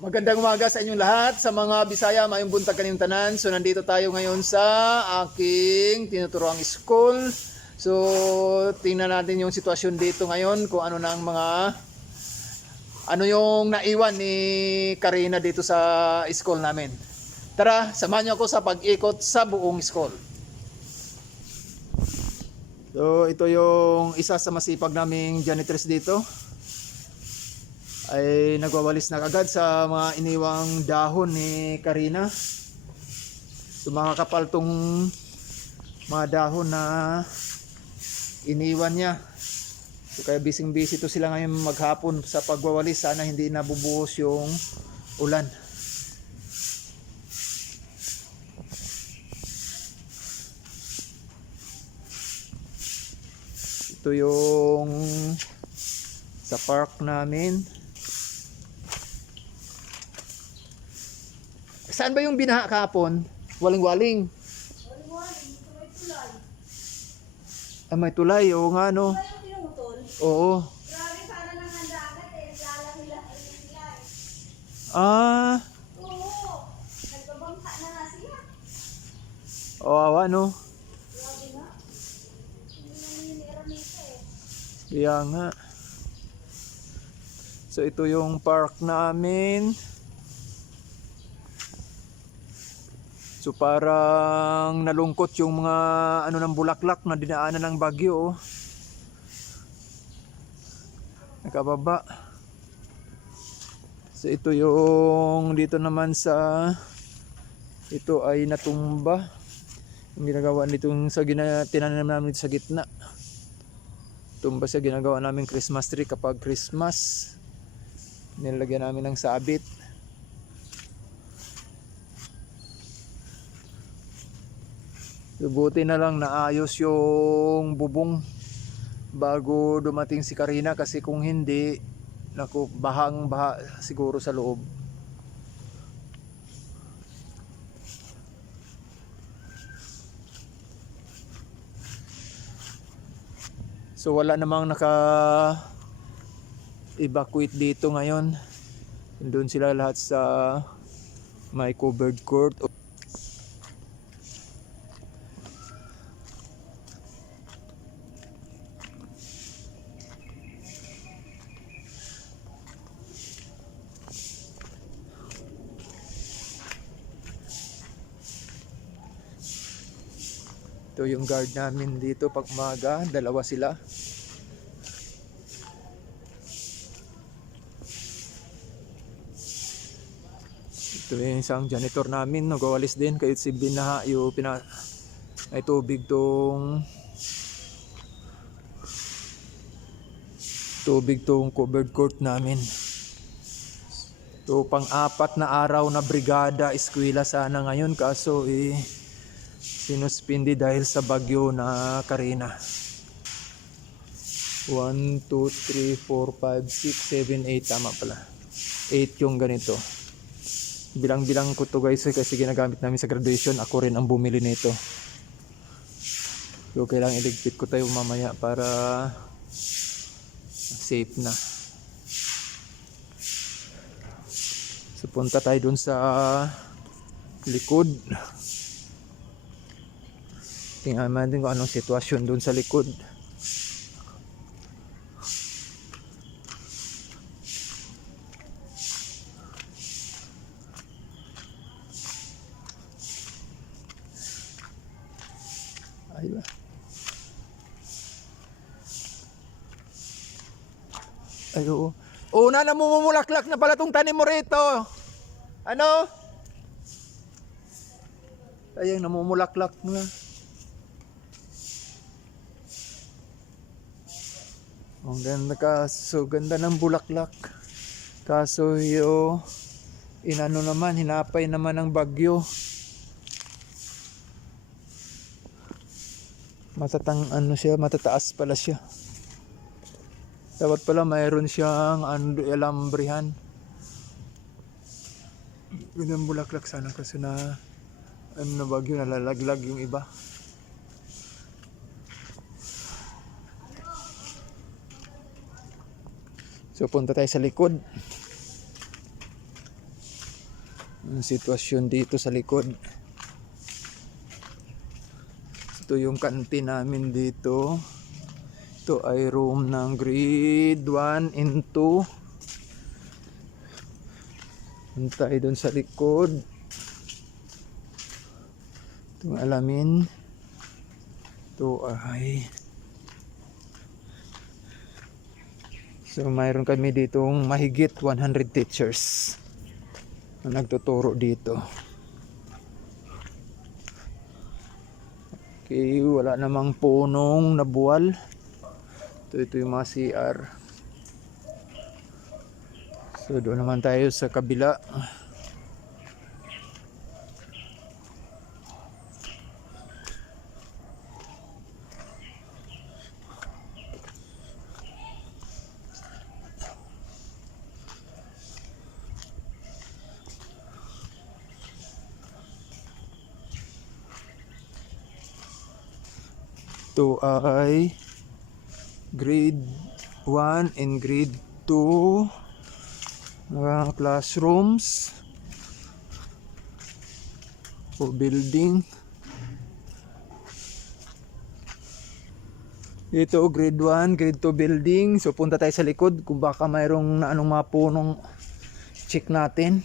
Magandang umaga sa inyong lahat, sa mga Bisaya, mayong buntag kanilang tanan. So nandito tayo ngayon sa aking tinuturoang school. So tingnan natin yung sitwasyon dito ngayon, kung ano na ang mga ano yung naiwan ni Karina dito sa school namin. Tara, samahan niyo ako sa pag-ikot sa buong school. So ito yung isa sa masipag naming janitress dito ay nagwawalis na agad sa mga iniwang dahon ni Karina. So mga kapal tong mga dahon na iniwan niya. So kaya bising busy to sila ngayon maghapon sa pagwawalis. Sana hindi nabubuhos yung ulan. Ito yung sa park namin. Saan ba yung binaha kahapon? Waling-waling. Ah, may tulay. Oo nga, no? Oo. Eh. Eh. Ah, Oo. Sila. awawa, no? Eh. Kaya nga. So, ito yung park namin. So, parang nalungkot yung mga ano ng bulaklak na dinaanan ng bagyo. Oh. Nakababa. So, ito yung dito naman sa ito ay natumba. Yung ginagawa nitong sa gina, tinanim namin sa gitna. Tumba sa ginagawa namin Christmas tree kapag Christmas. Nilagyan namin ng sabit. Buti na lang naayos yung bubong bago dumating si Karina kasi kung hindi, naku, bahang baha siguro sa loob. So wala namang naka evacuate dito ngayon. Doon sila lahat sa may covered court. Yung guard namin dito pag umaga. Dalawa sila. Ito yung isang janitor namin. Nagawalis din. Kahit si Binaha yung pina... Ay tubig tong... Tubig tong covered court namin. Ito pang-apat na araw na brigada eskwela sana ngayon. Kaso eh sinuspindi dahil sa bagyo na Karina. 1, 2, 3, 4, 5, 6, 7, 8. Tama pala. 8 yung ganito. Bilang-bilang ko to guys eh, kasi ginagamit namin sa graduation. Ako rin ang bumili nito. So kailangan iligpit ko tayo mamaya para safe na. So punta tayo dun sa likod. Tingnan natin kung anong sitwasyon dun sa likod. Ay ba? Ay oo. Una na mumulaklak na pala tong tanim mo rito. Ano? Ayang namumulaklak na. Ang ganda kaso, ganda ng bulaklak. Kaso yo, inano naman, hinapay naman ng bagyo. Matatang ano siya, matataas pala siya. Dapat pala mayroon siyang ano, alambrihan. Yun ang bulaklak sana kasi na ano na bagyo, nalalaglag yung iba. So punta tayo sa likod. Ang sitwasyon dito sa likod. Ito yung kantin namin dito. Ito ay room ng grade 1 and 2. Antay doon sa likod. Itong alamin. Ito ay So mayroon kami ditong mahigit 100 teachers na nagtuturo dito. Okay, wala namang punong nabuwal. Ito, ito yung mga CR. So doon naman tayo sa kabila. Ito ay grade 1 and grade 2 mga classrooms. O building. Ito grade 1, grade 2 building. So punta tayo sa likod kung baka mayroong anong mga punong check natin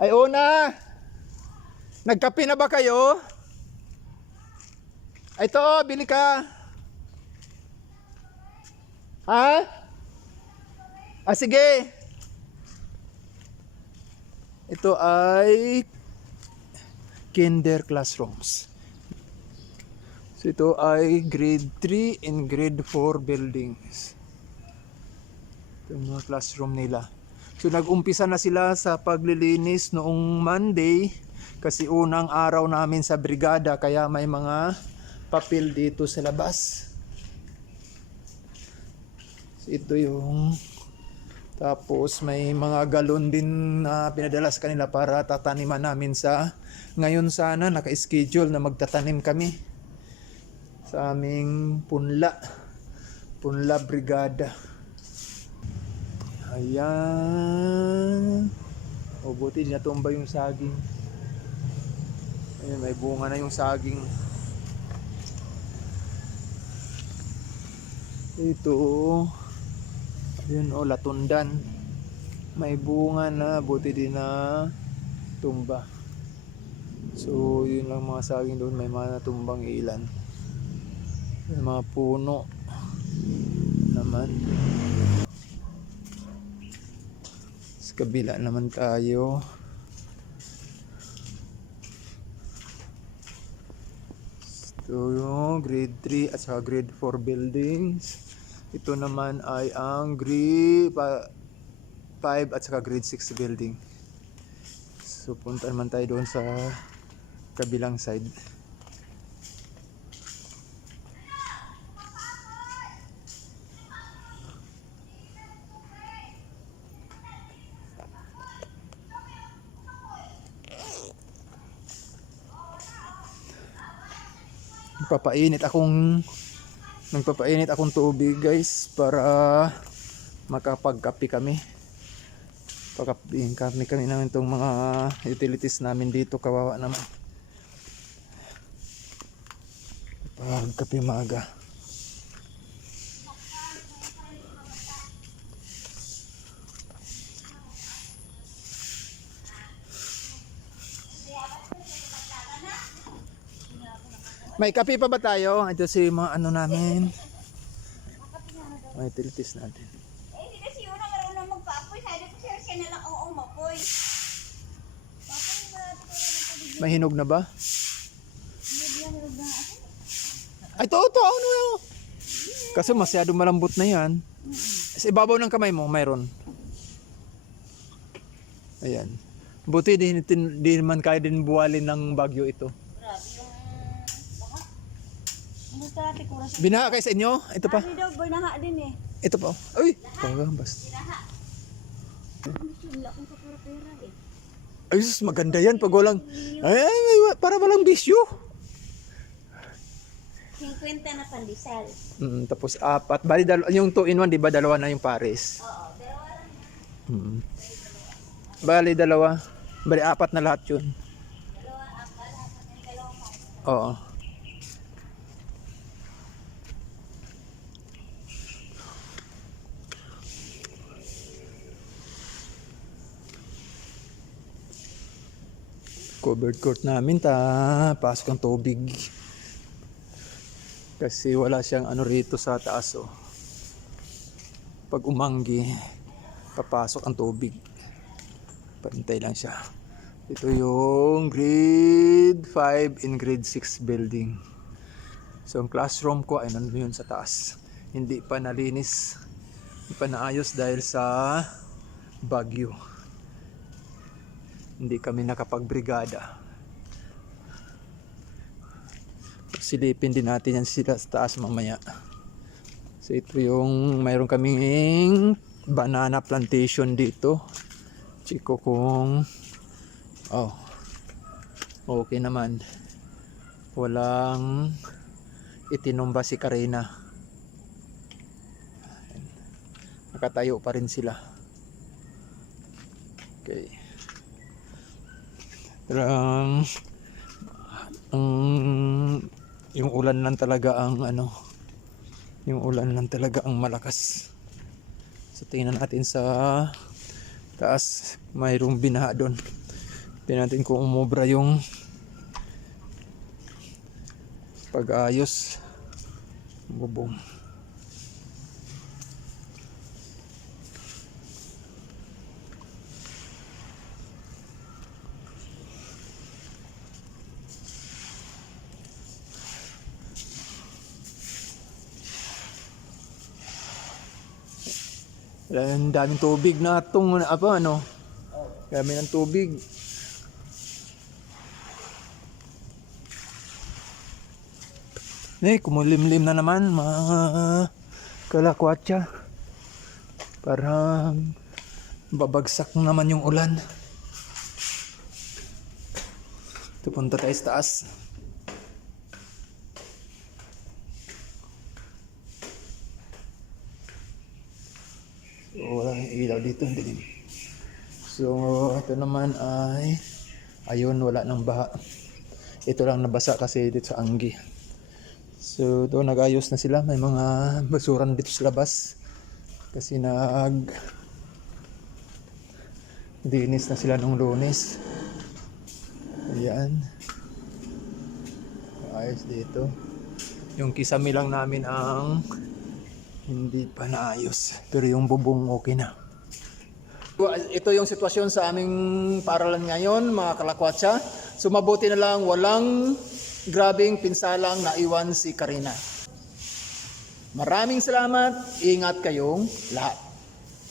Ay una! Nagkape na ba kayo? Ay to, bili ka. Ha? Ah, sige. Ito ay kinder classrooms. So ito ay grade 3 and grade 4 buildings. Ito yung mga classroom nila. So nag-umpisa na sila sa paglilinis noong Monday kasi unang araw namin sa brigada kaya may mga papel dito sa labas. So, ito yung tapos may mga galon din na pinadala sa kanila para tataniman namin sa ngayon sana naka-schedule na magtatanim kami sa aming punla punla brigada. Ayan. O buti di natumba yung saging. Ayan, may bunga na yung saging. Ito. Ayan o, latundan. May bunga na, buti din na tumba. So, yun lang mga saging doon. May mga natumbang ilan. May mga puno naman. Sa kabila naman tayo. Yung grade 3 at saka grade 4 buildings. Ito naman ay ang grade 5 at saka grade 6 building. So punta naman tayo doon sa kabilang side. Nagpapainit akong nagpapainit akong tubig guys para makapagkape kami. Pagkapihin kami kami ng itong mga utilities namin dito kawawa naman. Pagkape maga. May kape pa ba tayo? Ito si mga ano namin. Mga utilities natin. Eh, hindi kasi yun ang marunong magpaapoy. Sabi ko sir, siya na lang oo mapoy. May hinog na ba? Na Ay, to, to, ano yun? Kasi masyado malambot na yan. Sa ibabaw ng kamay mo, mayroon. Ayan. Buti di, di, di naman kaya din buwalin ng bagyo ito. Gusto natin kung rasa. Binaha kayo sa inyo? Ito pa. Sabi daw, binaha din eh. Ito pa. Uy! Pagambas. Binaha. Wala akong kapera-pera eh. Ay, sus, maganda yan pag walang... Ay, ay, ay, para walang bisyo. 50 na pandesal. Mm, tapos apat. Bali, dal- yung 2 in 1, di ba? Dalawa na yung pares. Oo, dalawa lang. Mm. Bali, dalawa. Bali, apat na lahat yun. Dalawa, apat. Oo. Covered court namin ta, pasok ang tubig. Kasi wala siyang ano rito sa taas oh. Pag umanggi, papasok ang tubig. Pantay lang siya. Ito yung grade 5 in grade 6 building. So, ang classroom ko ay nandun yun sa taas. Hindi pa nalinis. Hindi pa naayos dahil sa bagyo. Hindi kami nakapagbrigada. Silipin din natin yan sila sa taas mamaya. So, ito yung mayroon kaming banana plantation dito. Chiko kung Oh. Okay naman. Walang itinumba si Karina. Nakatayo pa rin sila. Okay. Parang ang yung ulan lang talaga ang ano yung ulan lang talaga ang malakas. So tingnan natin sa taas mayroong binaha doon. Tingnan natin kung umobra yung pag-ayos bubong. Ang daming tubig na itong apa ano. Dami ng tubig. Eh, kumulimlim na naman mga kalakwatsa. Parang babagsak naman yung ulan. Ito punta tayo sa taas. So, wala yung ilaw dito. So, ito naman ay ayun, wala nang baha. Ito lang nabasa kasi dito sa Anggi. So, doon nag-ayos na sila. May mga basuran dito sa labas. Kasi nag dinis na sila nung lunes. Ayan. Ayos dito. Yung kisame lang namin ang hindi pa naayos. Pero yung bubong okay na. Ito yung sitwasyon sa aming paaralan ngayon, mga kalakwatsa. So mabuti na lang walang grabing pinsalang naiwan si Karina. Maraming salamat. Ingat kayong lahat.